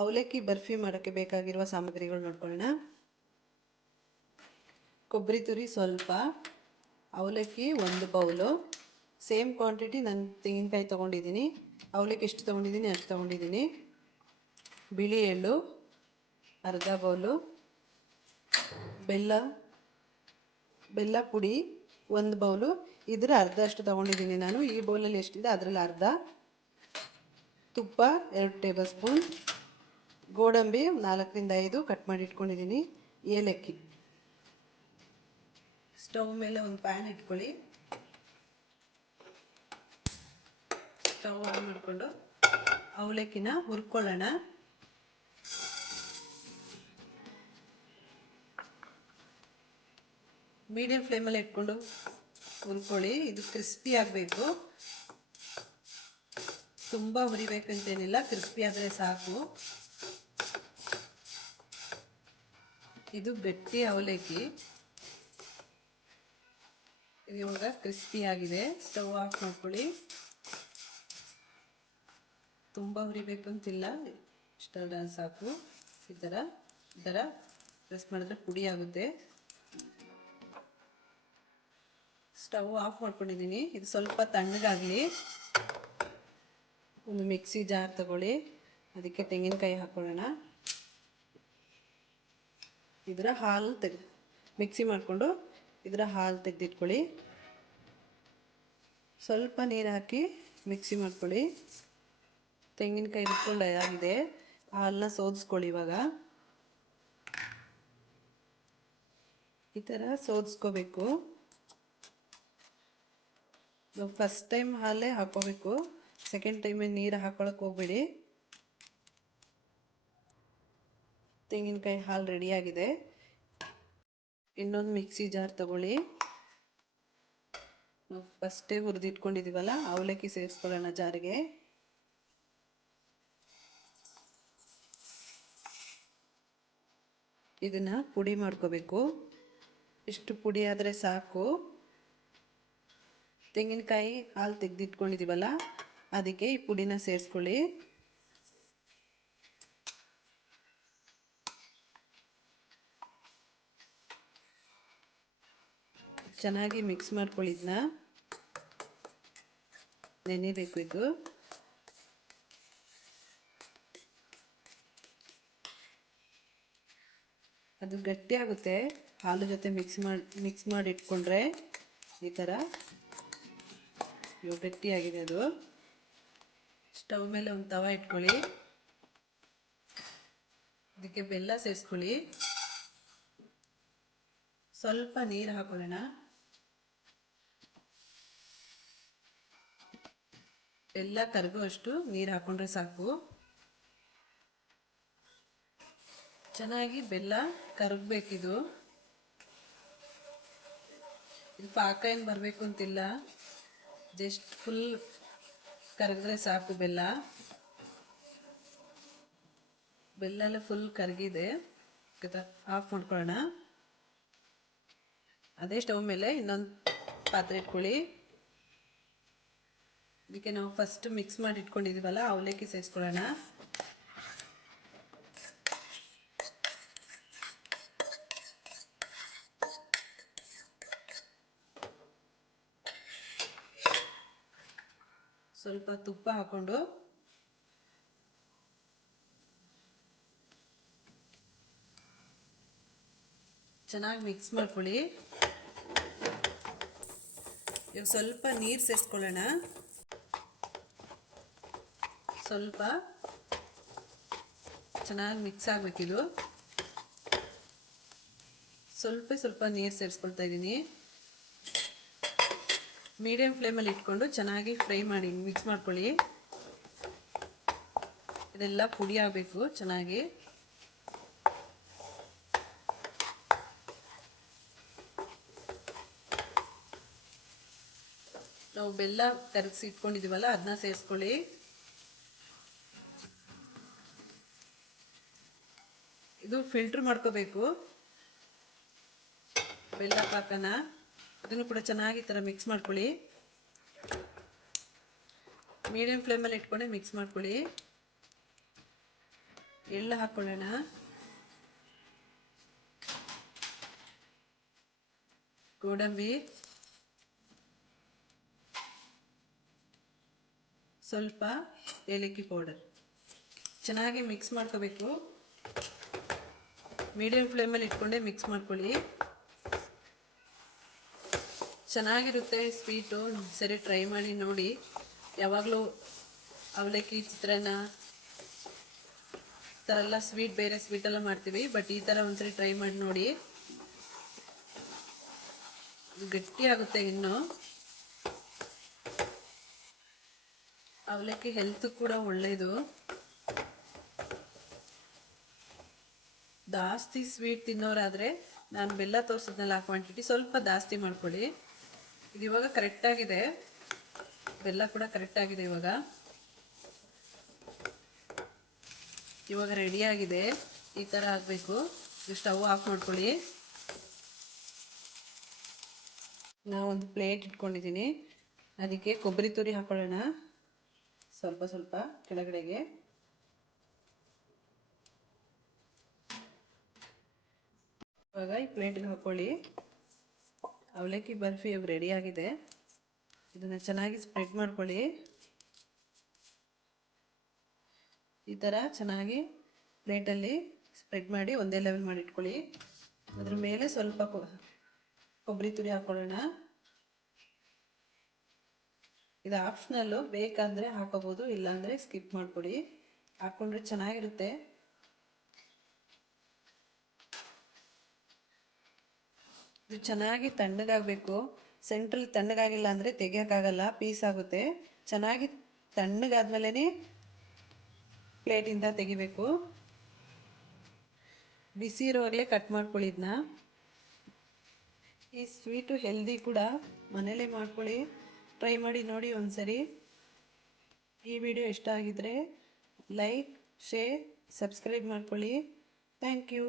ಅವಲಕ್ಕಿ ಬರ್ಫಿ ಮಾಡೋಕ್ಕೆ ಬೇಕಾಗಿರುವ ಸಾಮಗ್ರಿಗಳು ನೋಡ್ಕೊಳ್ಳೋಣ. ಕೊಬ್ಬರಿ ತುರಿ ಸ್ವಲ್ಪ, ಅವಲಕ್ಕಿ 1 ಬೌಲು, ಸೇಮ್ ಕ್ವಾಂಟಿಟಿ ನಾನು ತೆಂಗಿನಕಾಯಿ ತೊಗೊಂಡಿದ್ದೀನಿ. ಅವಲಕ್ಕಿ ಎಷ್ಟು ತೊಗೊಂಡಿದ್ದೀನಿ ಅಷ್ಟು ತೊಗೊಂಡಿದ್ದೀನಿ. ಬಿಳಿ ಎಳ್ಳು ಅರ್ಧ ಬೌಲು, ಬೆಲ್ಲ ಪುಡಿ 1 ಬೌಲು, ಇದರ ಅರ್ಧ ಅಷ್ಟು ತೊಗೊಂಡಿದ್ದೀನಿ ನಾನು. ಈ ಬೌಲಲ್ಲಿ ಎಷ್ಟಿದೆ ಅದರಲ್ಲಿ ಅರ್ಧ. ತುಪ್ಪ 2 ಟೇಬಲ್ ಸ್ಪೂನ್, ಗೋಡಂಬಿ 4 ರಿಂದ 5 ಕಟ್ ಮಾಡಿ ಇಟ್ಕೊಂಡಿದ್ದೀನಿ, ಏಲಕ್ಕಿ. ಸ್ಟವ್ ಮೇಲೆ ಒಂದು ಪ್ಯಾನ್ ಇಟ್ಕೊಳ್ಳಿ. ಸ್ಟವ್ ಆನ್ ಮಾಡಿಕೊಂಡು ಅವಲಕ್ಕಿನ ಹುರ್ಕೊಳ್ಳೋಣ. ಮೀಡಿಯಂ ಫ್ಲೇಮಲ್ಲಿ ಇಟ್ಕೊಂಡು ಹುರ್ಕೊಳ್ಳಿ. ಇದು ಕ್ರಿಸ್ಪಿ ಆಗಬೇಕು, ತುಂಬ ಹುರಿಬೇಕಂತೇನಿಲ್ಲ, ಕ್ರಿಸ್ಪಿ ಆದರೆ ಸಾಕು. ಇದು ಗಟ್ಟಿ ಅವಲಕ್ಕಿ, ಇದು ಇವಾಗ ಕ್ರಿಸ್ಪಿ ಆಗಿದೆ. ಸ್ಟವ್ ಆಫ್ ಮಾಡ್ಕೊಳ್ಳಿ. ತುಂಬ ಹುರಿಬೇಕು ಅಂತಿಲ್ಲ, ಇಷ್ಟಾದ್ರೆ ಸಾಕು. ಈ ಥರ ಪ್ರೆಸ್ ಮಾಡಿದ್ರೆ ಪುಡಿ ಆಗುತ್ತೆ. ಸ್ಟವ್ ಆಫ್ ಮಾಡ್ಕೊಂಡಿದ್ದೀನಿ. ಇದು ಸ್ವಲ್ಪ ತಣ್ಣಗಾಗಲಿ. ಒಂದು ಮಿಕ್ಸಿ ಜಾರ್ ತಗೊಳ್ಳಿ, ಅದಕ್ಕೆ ತೆಂಗಿನಕಾಯಿ ಹಾಕ್ಕೊಳ್ಳೋಣ. ಇದರ ಹಾಲು ಮಿಕ್ಸಿ ಮಾಡಿಕೊಂಡು ಇದರ ಹಾಲು ತೆಗೆದಿಟ್ಕೊಳ್ಳಿ. ಸ್ವಲ್ಪ ನೀರು ಹಾಕಿ ಮಿಕ್ಸಿ ಮಾಡ್ಕೊಳ್ಳಿ. ತೆಂಗಿನಕಾಯಿ ರುಬ್ಕೊಂಡು ಆಗಿದೆ, ಹಾಲನ್ನ ಸೋದಿಸ್ಕೊಳ್ಳಿ. ಇವಾಗ ಈ ಥರ ಸೋದಿಸ್ಕೋಬೇಕು. ನಾವು ಫಸ್ಟ್ ಟೈಮ್ ಹಾಲೇ ಹಾಕೋಬೇಕು, ಸೆಕೆಂಡ್ ಟೈಮೇ ನೀರು ಹಾಕೊಳ್ಳೋಕೆ ಹೋಗ್ಬೇಡಿ. ತೆಂಗಿನಕಾಯಿ ಹಾಲು ರೆಡಿಯಾಗಿದೆ. ಇನ್ನೊಂದು ಮಿಕ್ಸಿ ಜಾರ್ ತಗೊಳ್ಳಿ. ನಾವು ಫಸ್ಟೇ ಹುರಿದಿಟ್ಕೊಂಡಿದ್ದೀವಲ್ಲ ಅವಲಕ್ಕಿ ಸೇರಿಸ್ಕೊಳ್ಳೋಣ ಜಾರಿಗೆ. ಇದನ್ನು ಪುಡಿ ಮಾಡ್ಕೋಬೇಕು. ಇಷ್ಟು ಪುಡಿ ಆದರೆ ಸಾಕು. ತೆಂಗಿನಕಾಯಿ ಹಾಲು ತೆಗೆದಿಟ್ಕೊಂಡಿದ್ದೀವಲ್ಲ ಅದಕ್ಕೆ ಈ ಪುಡಿನ ಸೇರಿಸ್ಕೊಳ್ಳಿ. ಚೆನ್ನಾಗಿ ಮಿಕ್ಸ್ ಮಾಡ್ಕೊಳ್ಳಿ. ಇದನ್ನ ನೆನೆಬೇಕು. ಇದು ಅದು ಗಟ್ಟಿ ಆಗುತ್ತೆ ಹಾಲು ಜೊತೆ ಮಿಕ್ಸ್ ಮಾಡಿ ಇಟ್ಕೊಂಡ್ರೆ. ಈ ಥರ ಇವಾಗ ಗಟ್ಟಿಯಾಗಿದೆ ಅದು. ಸ್ಟವ್ ಮೇಲೆ ಒಂದು ತವ ಇಟ್ಕೊಳ್ಳಿ, ಅದಕ್ಕೆ ಬೆಲ್ಲ ಸೇರಿಸ್ಕೊಳ್ಳಿ. ಸ್ವಲ್ಪ ನೀರು ಹಾಕೊಳ್ಳೋಣ. ಬೆಲ್ಲ ಕರಗುವಷ್ಟು ನೀರು ಹಾಕೊಂಡ್ರೆ ಸಾಕು. ಚೆನ್ನಾಗಿ ಬೆಲ್ಲ ಕರಗಬೇಕಿದು. ಇದು ಪಾಕ ಏನು ಬರಬೇಕು ಅಂತಿಲ್ಲ, ಜಸ್ಟ್ ಫುಲ್ ಕರಗಿದ್ರೆ ಸಾಕು. ಬೆಲ್ಲ ಎಲ್ಲ ಫುಲ್ ಕರಗಿದೆ. ಆಫ್ ಮಾಡ್ಕೊಳ್ಳೋಣ. ಅದೇ ಸ್ಟವ್ ಮೇಲೆ ಇನ್ನೊಂದು ಪಾತ್ರೆ ಇಟ್ಕೊಳ್ಳಿ. ಇದಕ್ಕೆ ನಾವು ಫಸ್ಟ್ ಮಿಕ್ಸ್ ಮಾಡಿ ಇಟ್ಕೊಂಡಿದ್ದೀವಲ್ಲ ಅವಲಕ್ಕಿ ಸೇರಿಸ್ಕೊಳ್ಳೋಣ. ಸ್ವಲ್ಪ ತುಪ್ಪ ಹಾಕೊಂಡು ಚೆನ್ನಾಗಿ ಮಿಕ್ಸ್ ಮಾಡ್ಕೊಳ್ಳಿ. ಇವಾಗ ಸ್ವಲ್ಪ ನೀರು ಸೇರಿಸ್ಕೊಳ್ಳೋಣ. ಸ್ವಲ್ಪ ಚೆನ್ನಾಗಿ ಮಿಕ್ಸ್ ಆಗಬೇಕಿದು. ಸ್ವಲ್ಪ ನೀರು ಸೇರಿಸ್ಕೊಳ್ತಾ ಇದ್ದೀನಿ. ಮೀಡಿಯಂ ಫ್ಲೇಮಲ್ಲಿ ಇಟ್ಕೊಂಡು ಚೆನ್ನಾಗಿ ಫ್ರೈ ಮಾಡಿ ಮಿಕ್ಸ್ ಮಾಡ್ಕೊಳ್ಳಿ. ಇದೆಲ್ಲ ಪುಡಿ ಆಗಬೇಕು ಚೆನ್ನಾಗಿ. ನಾವು ಬೆಲ್ಲ ಕರಗಿಸಿ ಇಟ್ಕೊಂಡಿದ್ದೀವಲ್ಲ ಅದನ್ನ ಸೇರಿಸ್ಕೊಳ್ಳಿ. ಇದು ಫಿಲ್ಟ್ರ್ ಮಾಡ್ಕೋಬೇಕು ಬೆಲ್ಲ ಪಾಕನ. ಅದನ್ನು ಕೂಡ ಚೆನ್ನಾಗಿ ಈ ಥರ ಮಿಕ್ಸ್ ಮಾಡ್ಕೊಳ್ಳಿ. ಮೀಡಿಯಂ ಫ್ಲೇಮಲ್ಲಿ ಇಟ್ಕೊಂಡೆ ಮಿಕ್ಸ್ ಮಾಡ್ಕೊಳ್ಳಿ. ಎಳ್ಳು ಹಾಕ್ಕೊಳ್ಳೋಣ. ಗೋಡಂಬಿ, ಸ್ವಲ್ಪ ಏಲಕ್ಕಿ ಪೌಡರ್ ಚೆನ್ನಾಗಿ ಮಿಕ್ಸ್ ಮಾಡ್ಕೋಬೇಕು. ಮೀಡಿಯಂ ಫ್ಲೇಮಲ್ಲಿ ಇಟ್ಕೊಂಡೆ ಮಿಕ್ಸ್ ಮಾಡ್ಕೊಳ್ಳಿ. ಚೆನ್ನಾಗಿರುತ್ತೆ ಸ್ವೀಟು, ಸರಿ ಟ್ರೈ ಮಾಡಿ ನೋಡಿ. ಯಾವಾಗಲೂ ಅವಲಕ್ಕಿ, ಚಿತ್ರಾನ್ನ ಥರ ಎಲ್ಲ ಸ್ವೀಟ್, ಬೇರೆ ಸ್ವೀಟೆಲ್ಲ ಮಾಡ್ತೀವಿ, ಬಟ್ ಈ ಥರ ಒಂದ್ಸರಿ ಟ್ರೈ ಮಾಡಿ ನೋಡಿ. ಗಟ್ಟಿ ಆಗುತ್ತೆ. ಇನ್ನು ಅವಲಕ್ಕಿ ಹೆಲ್ತ್ ಕೂಡ ಒಳ್ಳೆಯದು. ಜಾಸ್ತಿ ಸ್ವೀಟ್ ತಿನ್ನೋರಾದರೆ ನಾನು ಬೆಲ್ಲ ತೋರಿಸಿದ್ನಲ್ಲ ಆ ಕ್ವಾಂಟಿಟಿ ಸ್ವಲ್ಪ ಜಾಸ್ತಿ ಮಾಡ್ಕೊಳ್ಳಿ. ಇದು ಇವಾಗ ಕರೆಕ್ಟಾಗಿದೆ, ಬೆಲ್ಲ ಕೂಡ ಕರೆಕ್ಟಾಗಿದೆ. ಇವಾಗ ರೆಡಿಯಾಗಿದೆ. ಈ ಥರ ಆಗಬೇಕು. ಸ್ಟವ್ ಆಫ್ ಮಾಡ್ಕೊಳ್ಳಿ. ನಾವೊಂದು ಪ್ಲೇಟ್ ಇಟ್ಕೊಂಡಿದ್ದೀನಿ, ಅದಕ್ಕೆ ಕೊಬ್ಬರಿ ತುರಿ ಹಾಕೊಳ್ಳೋಣ. ಸ್ವಲ್ಪ ಸ್ವಲ್ಪ ಕೆಳಗಡೆಗೆ. ಇವಾಗ ಈ ಪ್ಲೇಟ್ಗೆ ಹಾಕ್ಕೊಳ್ಳಿ. ಅವಲಕ್ಕಿ ಬರ್ಫಿ ಇವಾಗ ರೆಡಿಯಾಗಿದೆ. ಇದನ್ನು ಚೆನ್ನಾಗಿ ಸ್ಪ್ರೆಡ್ ಮಾಡ್ಕೊಳ್ಳಿ. ಈ ಥರ ಚೆನ್ನಾಗಿ ಪ್ಲೇಟಲ್ಲಿ ಸ್ಪ್ರೆಡ್ ಮಾಡಿ ಒಂದೇ ಲೆವೆಲ್ ಮಾಡಿ ಇಟ್ಕೊಳ್ಳಿ. ಅದ್ರ ಮೇಲೆ ಸ್ವಲ್ಪ ಕೊಬ್ಬರಿ ತುರಿ ಹಾಕ್ಕೊಳ್ಳೋಣ. ಇದು ಆಪ್ಷನಲ್ಲು, ಬೇಕಂದರೆ ಹಾಕೋಬೋದು, ಇಲ್ಲಾಂದರೆ ಸ್ಕಿಪ್ ಮಾಡಿಕೊಡಿ. ಹಾಕ್ಕೊಂಡ್ರೆ ಚೆನ್ನಾಗಿರುತ್ತೆ. ಇದು ಚೆನ್ನಾಗಿ ತಣ್ಣಗಾಗಬೇಕು. ಸೆಂಟ್ರಲ್ಲಿ ತಣ್ಣಗಾಗಿಲ್ಲ ಅಂದರೆ ತೆಗಿಯೋಕ್ಕಾಗಲ್ಲ, ಪೀಸ್ ಆಗುತ್ತೆ. ಚೆನ್ನಾಗಿ ತಣ್ಣಗಾದ್ಮೇಲೆ ಪ್ಲೇಟಿಂದ ತೆಗಿಬೇಕು. ಬಿಸಿ ಇರುವಾಗಲೇ ಕಟ್ ಮಾಡ್ಕೊಳ್ಳಿ ಇದನ್ನ. ಈ ಸ್ವೀಟು ಹೆಲ್ದಿ ಕೂಡ, ಮನೇಲೇ ಮಾಡ್ಕೊಳ್ಳಿ. ಟ್ರೈ ಮಾಡಿ ನೋಡಿ ಒಂದ್ಸರಿ. ಈ ವಿಡಿಯೋ ಇಷ್ಟ ಆಗಿದ್ರೆ ಲೈಕ್, ಶೇರ್, ಸಬ್ಸ್ಕ್ರೈಬ್ ಮಾಡ್ಕೊಳ್ಳಿ. Thank you.